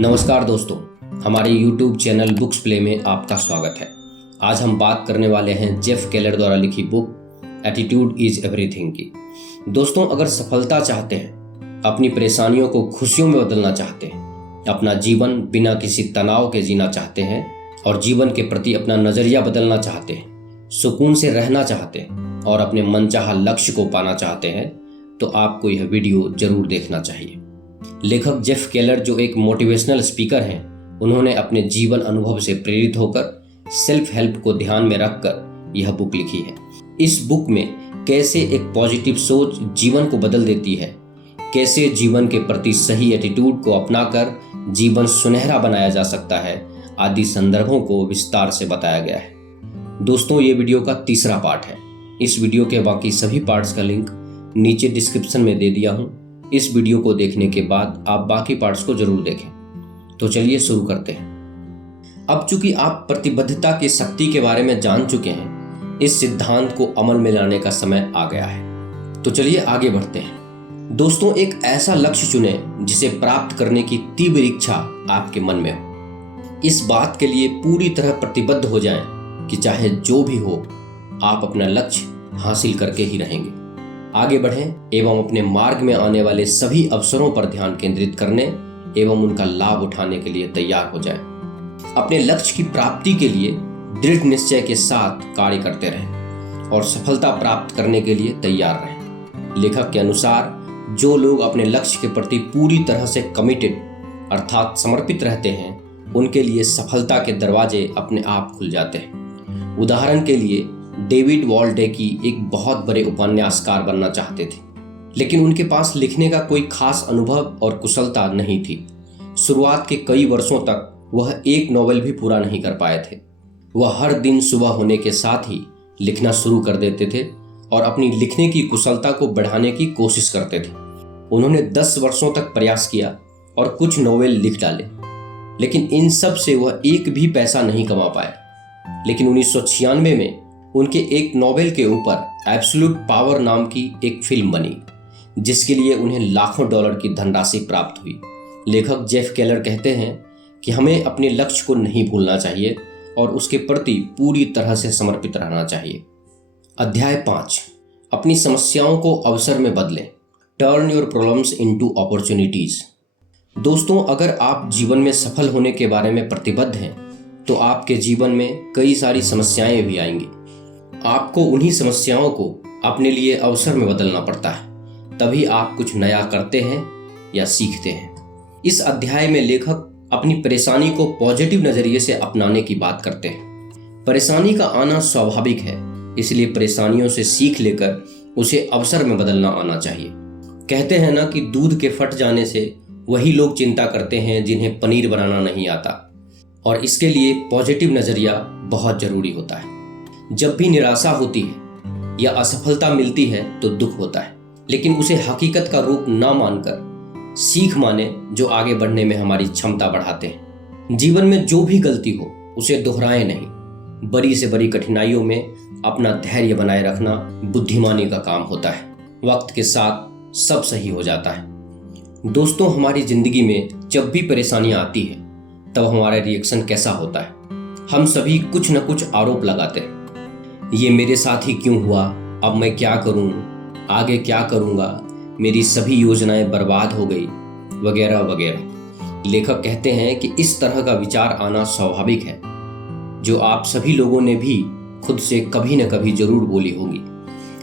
नमस्कार दोस्तों, हमारे YouTube चैनल बुक्स प्ले में आपका स्वागत है। आज हम बात करने वाले हैं जेफ केलर द्वारा लिखी बुक एटीट्यूड इज एवरीथिंग की। दोस्तों, अगर सफलता चाहते हैं, अपनी परेशानियों को खुशियों में बदलना चाहते हैं, अपना जीवन बिना किसी तनाव के जीना चाहते हैं और जीवन के प्रति अपना नज़रिया बदलना चाहते हैं, सुकून से रहना चाहते हैं और अपने मनचाहा लक्ष्य को पाना चाहते हैं, तो आपको यह वीडियो जरूर देखना चाहिए। लेखक जेफ केलर जो एक मोटिवेशनल स्पीकर हैं, उन्होंने अपने जीवन अनुभव से प्रेरित होकर सेल्फ हेल्प को ध्यान में रखकर यह बुक लिखी है। इस बुक में कैसे एक पॉजिटिव सोच जीवन को बदल देती है, कैसे जीवन के प्रति सही एटीट्यूड को अपनाकर जीवन सुनहरा बनाया जा सकता है, आदि संदर्भों को विस्तार से बताया गया है। दोस्तों, ये वीडियो का तीसरा पार्ट है। इस वीडियो के बाकी सभी पार्ट्स का लिंक नीचे डिस्क्रिप्शन में दे दिया हूँ। इस वीडियो को देखने के बाद आप बाकी पार्ट्स को जरूर देखें। तो चलिए शुरू करते हैं। अब चूंकि आप प्रतिबद्धता की शक्ति के बारे में जान चुके हैं, इस सिद्धांत को अमल में लाने का समय आ गया है। तो चलिए आगे बढ़ते हैं। दोस्तों, एक ऐसा लक्ष्य चुनें जिसे प्राप्त करने की तीव्र इच्छा आपके मन में हो। इस बात के लिए पूरी तरह प्रतिबद्ध हो जाएं कि चाहे जो भी हो, आप अपना लक्ष्य हासिल करके ही रहेंगे। आगे बढ़ें एवं अपने मार्ग में आने वाले सभी अवसरों पर ध्यान केंद्रित करने एवं उनका लाभ उठाने के लिए तैयार हो जाएं। अपने लक्ष्य की प्राप्ति के लिए दृढ़ निश्चय के साथ कार्य करते रहें और सफलता प्राप्त करने के लिए तैयार रहें। लेखक के अनुसार जो लोग अपने लक्ष्य के प्रति पूरी तरह से कमिटेड अर्थात समर्पित रहते हैं, उनके लिए सफलता के दरवाजे अपने आप खुल जाते हैं। उदाहरण के लिए डेविड वॉल्डेकी एक बहुत बड़े उपन्यासकार बनना चाहते थे, लेकिन उनके पास लिखने का कोई खास अनुभव और कुशलता नहीं थी। शुरुआत के कई वर्षों तक वह एक नॉवेल भी पूरा नहीं कर पाए थे। वह हर दिन सुबह होने के साथ ही लिखना शुरू कर देते थे और अपनी लिखने की कुशलता को बढ़ाने की कोशिश करते थे। उन्होंने 10 वर्षों तक प्रयास किया और कुछ नॉवेल लिख डाले, लेकिन इन सब से वह एक भी पैसा नहीं कमा पाए। लेकिन 1996 में उनके एक नॉवेल के ऊपर एब्सोल्यूट पावर नाम की एक फिल्म बनी, जिसके लिए उन्हें लाखों डॉलर की धनराशि प्राप्त हुई। लेखक जेफ केलर कहते हैं कि हमें अपने लक्ष्य को नहीं भूलना चाहिए और उसके प्रति पूरी तरह से समर्पित रहना चाहिए। अध्याय 5, अपनी समस्याओं को अवसर में बदलें। Turn your problems into opportunities. दोस्तों, अगर आप जीवन में सफल होने के बारे में प्रतिबद्ध हैं, तो आपके जीवन में कई सारी समस्याएं भी आएंगी। आपको उन्हीं समस्याओं को अपने लिए अवसर में बदलना पड़ता है, तभी आप कुछ नया करते हैं या सीखते हैं। इस अध्याय में लेखक अपनी परेशानी को पॉजिटिव नजरिए से अपनाने की बात करते हैं। परेशानी का आना स्वाभाविक है, इसलिए परेशानियों से सीख लेकर उसे अवसर में बदलना आना चाहिए। कहते हैं ना कि दूध के फट जाने से वही लोग चिंता करते हैं जिन्हें पनीर बनाना नहीं आता, और इसके लिए पॉजिटिव नजरिया बहुत जरूरी होता है। जब भी निराशा होती है या असफलता मिलती है तो दुख होता है, लेकिन उसे हकीकत का रूप ना मानकर सीख माने जो आगे बढ़ने में हमारी क्षमता बढ़ाते हैं। जीवन में जो भी गलती हो उसे दोहराएं नहीं। बड़ी से बड़ी कठिनाइयों में अपना धैर्य बनाए रखना बुद्धिमानी का काम होता है। वक्त के साथ सब सही हो जाता है। दोस्तों, हमारी जिंदगी में जब भी परेशानियां आती है, तब हमारा रिएक्शन कैसा होता है? हम सभी कुछ न कुछ आरोप लगाते हैं। ये मेरे साथ ही क्यों हुआ? अब मैं क्या करूं? आगे क्या करूंगा? मेरी सभी योजनाएं बर्बाद हो गई, वगैरह वगैरह। लेखक कहते हैं कि इस तरह का विचार आना स्वाभाविक है, जो आप सभी लोगों ने भी खुद से कभी न कभी जरूर बोली होगी।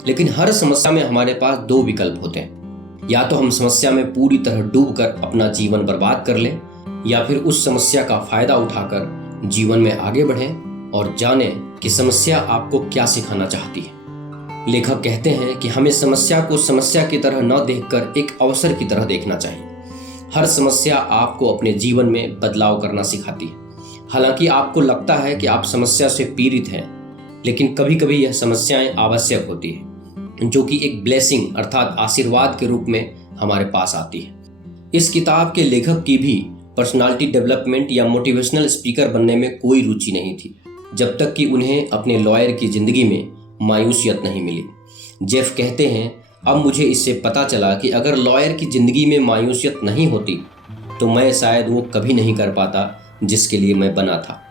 लेकिन हर समस्या में हमारे पास 2 विकल्प होते हैं। या तो हम समस्या में पूरी तरह डूबकर अपना जीवन बर्बाद कर लें, या फिर उस समस्या का फायदा उठाकर जीवन में आगे बढ़ें और जानें कि समस्या आपको क्या सिखाना चाहती है। लेखक कहते हैं कि हमें समस्या को समस्या की तरह न देखकर एक अवसर की तरह देखना चाहिए। हर समस्या आपको अपने जीवन में बदलाव करना सिखाती है। हालांकि आपको लगता है कि आप समस्या से पीड़ित हैं, लेकिन कभी कभी यह समस्याएं आवश्यक होती है, जो कि एक ब्लेसिंग अर्थात आशीर्वाद के रूप में हमारे पास आती है। इस किताब के लेखक की भी पर्सनालिटी डेवलपमेंट या मोटिवेशनल स्पीकर बनने में कोई रुचि नहीं थी, जब तक कि उन्हें अपने लॉयर की जिंदगी में मायूसियत नहीं मिली। जेफ कहते हैं, अब मुझे इससे पता चला कि अगर लॉयर की जिंदगी में मायूसियत नहीं होती तो मैं शायद वो कभी नहीं कर पाता जिसके लिए मैं बना था।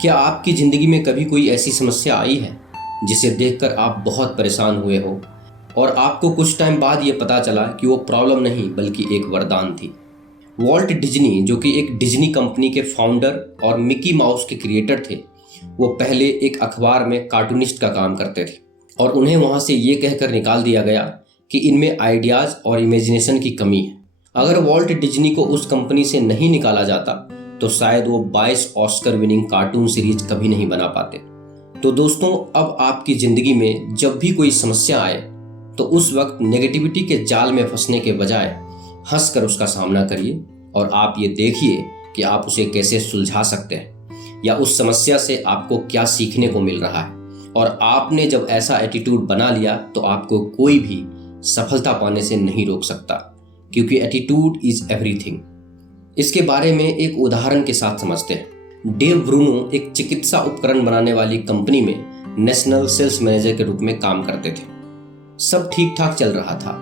क्या आपकी ज़िंदगी में कभी कोई ऐसी समस्या आई है जिसे देखकर आप बहुत परेशान हुए हो और आपको कुछ टाइम बाद ये पता चला कि वो प्रॉब्लम नहीं बल्कि एक वरदान थी? वॉल्ट डिज्नी, जो कि एक डिज्नी कंपनी के फाउंडर और मिकी माउस के क्रिएटर थे, वो पहले एक अखबार में कार्टूनिस्ट का काम करते थे और उन्हें वहाँ से ये कहकर निकाल दिया गया कि इनमें आइडियाज़ और इमेजिनेशन की कमी है। अगर वॉल्ट डिज्नी को उस कंपनी से नहीं निकाला जाता तो शायद वो 22 ऑस्कर विनिंग कार्टून सीरीज कभी नहीं बना पाते। तो दोस्तों, अब आपकी ज़िंदगी में जब भी कोई समस्या आए तो उस वक्त नेगेटिविटी के जाल में फंसने के बजाय हंसकर उसका सामना करिए और आप ये देखिए कि आप उसे कैसे सुलझा सकते हैं या उस समस्या से आपको क्या सीखने को मिल रहा है। और आपने जब ऐसा एटीट्यूड बना लिया तो आपको कोई भी सफलता पाने से नहीं रोक सकता, क्योंकि एटीट्यूड इज एवरीथिंग। इसके बारे में एक उदाहरण के साथ समझते हैं। डेव ब्रूनो एक चिकित्सा उपकरण बनाने वाली कंपनी में नेशनल सेल्स मैनेजर के रूप में काम करते थे। सब ठीक ठाक चल रहा था,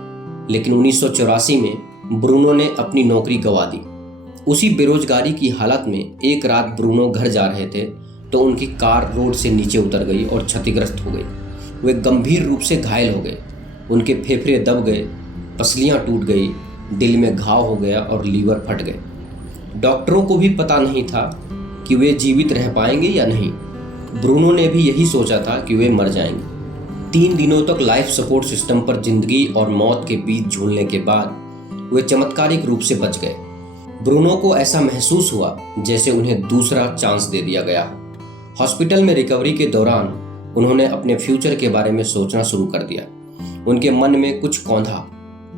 लेकिन 1984 में ब्रूनो ने अपनी नौकरी गंवा दी। उसी बेरोजगारी की हालत में एक रात ब्रूनो घर जा रहे थे तो उनकी कार रोड से नीचे उतर गई और क्षतिग्रस्त हो गई। वे गंभीर रूप से घायल हो गए। उनके फेफड़े दब गए, पसलियां टूट गई, दिल में घाव हो गया और लीवर फट गए। डॉक्टरों को भी पता नहीं था कि वे जीवित रह पाएंगे या नहीं। ब्रूनो ने भी यही सोचा था कि वे मर जाएंगे। 3 दिनों तक लाइफ सपोर्ट सिस्टम पर जिंदगी और मौत के बीच झूलने के बाद वे चमत्कारिक रूप से बच गए। ब्रूनो को ऐसा महसूस हुआ जैसे उन्हें दूसरा चांस दे दिया गया। हॉस्पिटल में रिकवरी के दौरान उन्होंने अपने फ्यूचर के बारे में सोचना शुरू कर दिया। उनके मन में कुछ कौंधा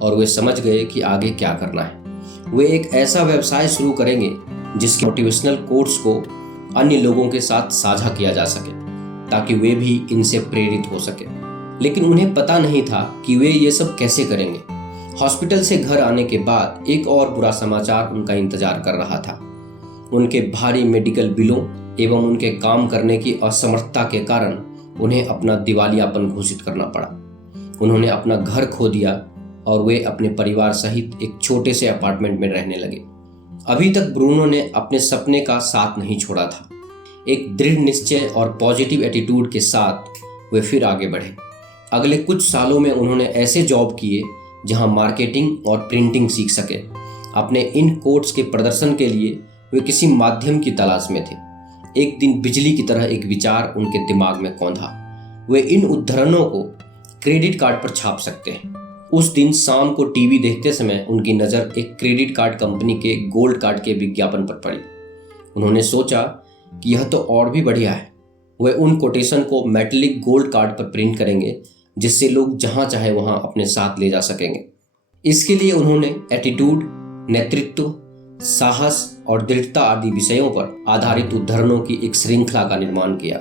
और वे समझ गए कि आगे क्या करना है। वे एक ऐसा व्यवसाय शुरू करेंगे जिसके मोटिवेशनल कोट्स को अन्य लोगों के साथ साझा किया जा सके ताकि वे भी इनसे प्रेरित हो सके। लेकिन उन्हें पता नहीं था कि वे ये सब कैसे करेंगे। हॉस्पिटल से घर आने के बाद एक और बुरा समाचार उनका इंतजार कर रहा था। उनके भारी मेडिकल बिलों एवं उनके काम करने की असमर्थता के कारण उन्हें अपना दिवालियापन घोषित करना पड़ा। उन्होंने अपना घर खो दिया और वे अपने परिवार सहित एक छोटे से अपार्टमेंट में रहने लगे। अभी तक ब्रूनो ने अपने सपने का साथ नहीं छोड़ा था। एक दृढ़ निश्चय और पॉजिटिव एटीट्यूड के साथ वे फिर आगे बढ़े। अगले कुछ सालों में उन्होंने ऐसे जॉब किए जहां मार्केटिंग और प्रिंटिंग सीख सके। अपने इन कोट्स के प्रदर्शन के लिए वे किसी माध्यम की तलाश में थे। एक दिन बिजली की तरह एक विचार उनके दिमाग में कौंधा। वे इन उद्धरणों को क्रेडिट कार्ड पर छाप सकते हैं। उस दिन शाम को टीवी देखते समय उनकी नज़र एक क्रेडिट कार्ड कंपनी के गोल्ड कार्ड के विज्ञापन पर पड़ी। उन्होंने सोचा कि यह तो और भी बढ़िया है। वे उन कोटेशन को मेटेलिक गोल्ड कार्ड पर प्रिंट करेंगे जिससे लोग जहां चाहे वहां अपने साथ ले जा सकेंगे। इसके लिए उन्होंने एटीट्यूड, नेतृत्व, साहस और दृढ़ता आदि विषयों पर आधारित उद्धरणों की एक श्रृंखला का निर्माण किया।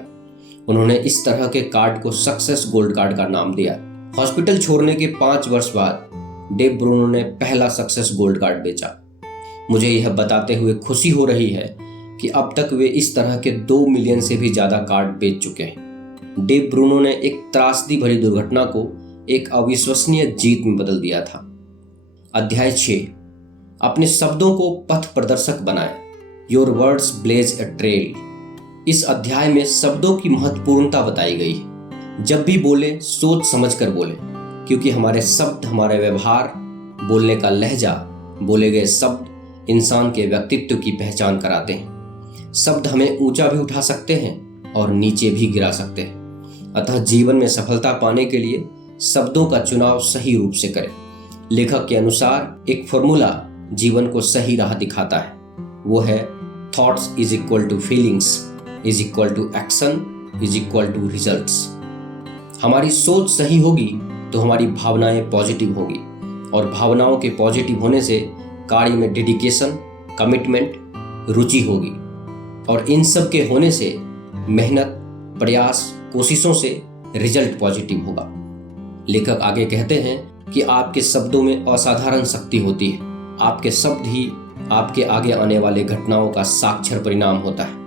उन्होंने इस तरह के कार्ड को सक्सेस गोल्ड कार्ड का नाम दिया। हॉस्पिटल छोड़ने के 5 वर्ष बाद डेव ब्रूनो ने पहला सक्सेस गोल्ड कार्ड बेचा। मुझे यह बताते हुए खुशी हो रही है कि अब तक वे इस तरह के 2 मिलियन से भी ज़्यादा कार्ड बेच चुके हैं। डेव ब्रूनो ने एक त्रासदी भरी दुर्घटना को एक अविश्वसनीय जीत में बदल दिया था। अध्याय 6, अपने शब्दों को पथ प्रदर्शक बनाएं। Your words blaze a trail. इस अध्याय में शब्दों की महत्वपूर्णता बताई गई है। जब भी बोले सोच समझ कर बोले, क्योंकि हमारे शब्द, हमारे व्यवहार, बोलने का लहजा, बोले गए शब्द इंसान के व्यक्तित्व की पहचान कराते हैं। शब्द हमें ऊंचा भी उठा सकते हैं और नीचे भी गिरा सकते हैं। अतः जीवन में सफलता पाने के लिए शब्दों का चुनाव सही रूप से करें। लेखक के अनुसार एक फॉर्मूला जीवन को सही राह दिखाता है। वो है thoughts is equal to feelings is equal to action is equal to results. हमारी सोच सही होगी तो हमारी भावनाएं पॉजिटिव होगी और भावनाओं के पॉजिटिव होने से कार्य में डेडिकेशन, कमिटमेंट, रुचि होगी और इन सब के होने से मेहनत, प्रयास, कोशिशों से रिजल्ट पॉजिटिव होगा। लेखक आगे कहते हैं कि आपके शब्दों में असाधारण शक्ति होती है। आपके शब्द ही आपके आगे आने वाले घटनाओं का साक्षर परिणाम होता है।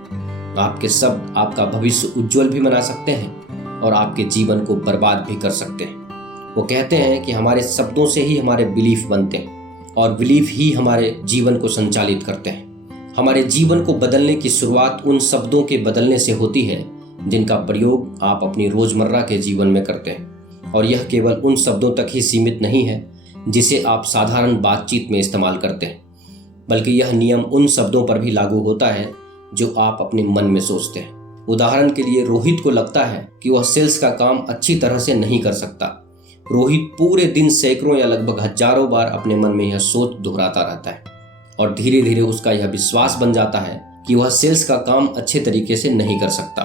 आपके शब्द आपका भविष्य उज्जवल भी बना सकते हैं और आपके जीवन को बर्बाद भी कर सकते हैं। वो कहते हैं कि हमारे शब्दों से ही हमारे बिलीफ बनते हैं और बिलीफ ही हमारे जीवन को संचालित करते हैं। हमारे जीवन को बदलने की शुरुआत उन शब्दों के बदलने से होती है जिनका प्रयोग आप अपनी रोजमर्रा के जीवन में करते हैं। और यह केवल उन शब्दों तक ही सीमित नहीं है जिसे आप साधारण बातचीत में इस्तेमाल करते हैं, बल्कि यह नियम उन शब्दों पर भी लागू होता है जो आप अपने मन में सोचते हैं। उदाहरण के लिए, रोहित को लगता है कि वह सेल्स का काम अच्छी तरह से नहीं कर सकता। रोहित पूरे दिन सैकड़ों या लगभग हजारों बार अपने मन में यह सोच दोहराता रहता है और धीरे धीरे उसका यह विश्वास बन जाता है कि वह सेल्स का काम अच्छे तरीके से नहीं कर सकता।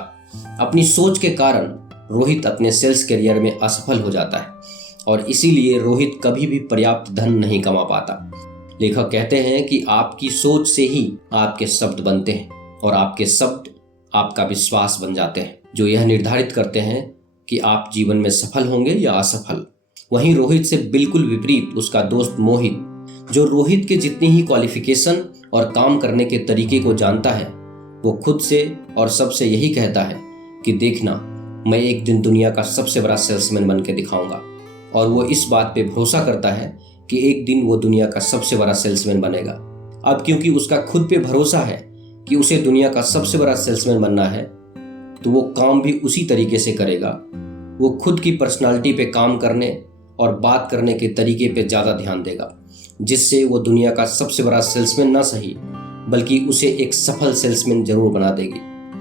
अपनी सोच के कारण रोहित अपने सेल्स करियर में असफल हो जाता है और इसीलिए रोहित कभी भी पर्याप्त धन नहीं कमा पाता। लेखक कहते हैं कि आपकी सोच से ही आपके शब्द बनते हैं और आपके शब्द आपका विश्वास बन जाते हैं, जो यह निर्धारित करते हैं कि आप जीवन में सफल होंगे या असफल। वहीं रोहित से बिल्कुल विपरीत उसका दोस्त मोहित, जो रोहित के जितनी ही क्वालिफिकेशन और काम करने के तरीके को जानता है, वो खुद से और सबसे यही कहता है कि देखना, मैं एक दिन दुनिया का सबसे बड़ा सेल्समैन बन के दिखाऊंगा। और वो इस बात पे भरोसा करता है कि एक दिन वो दुनिया का सबसे बड़ा सेल्समैन बनेगा। अब क्योंकि उसका खुद पे भरोसा है कि उसे दुनिया का सबसे बड़ा सेल्समैन बनना है, तो वो काम भी उसी तरीके से करेगा। वो खुद की पर्सनालिटी पे काम करने और बात करने के तरीके पे ज़्यादा ध्यान देगा, जिससे वो दुनिया का सबसे बड़ा सेल्समैन ना सही, बल्कि उसे एक सफल सेल्समैन जरूर बना देगी।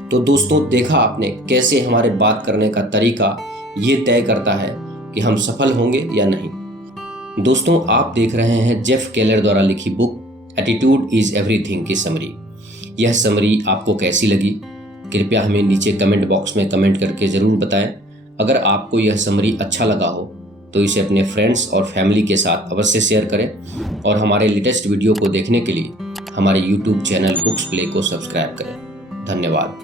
तो दोस्तों, देखा आपने कैसे हमारे बात करने का तरीका ये तय करता है कि हम सफल होंगे या नहीं। दोस्तों, आप देख रहे हैं जेफ केलर द्वारा लिखी बुक एटीट्यूड इज एवरीथिंग की समरी। यह समरी आपको कैसी लगी, कृपया हमें नीचे कमेंट बॉक्स में कमेंट करके ज़रूर बताएं। अगर आपको यह समरी अच्छा लगा हो तो इसे अपने फ्रेंड्स और फैमिली के साथ अवश्य शेयर करें और हमारे लेटेस्ट वीडियो को देखने के लिए हमारे YouTube चैनल बुक्स प्ले को सब्सक्राइब करें। धन्यवाद।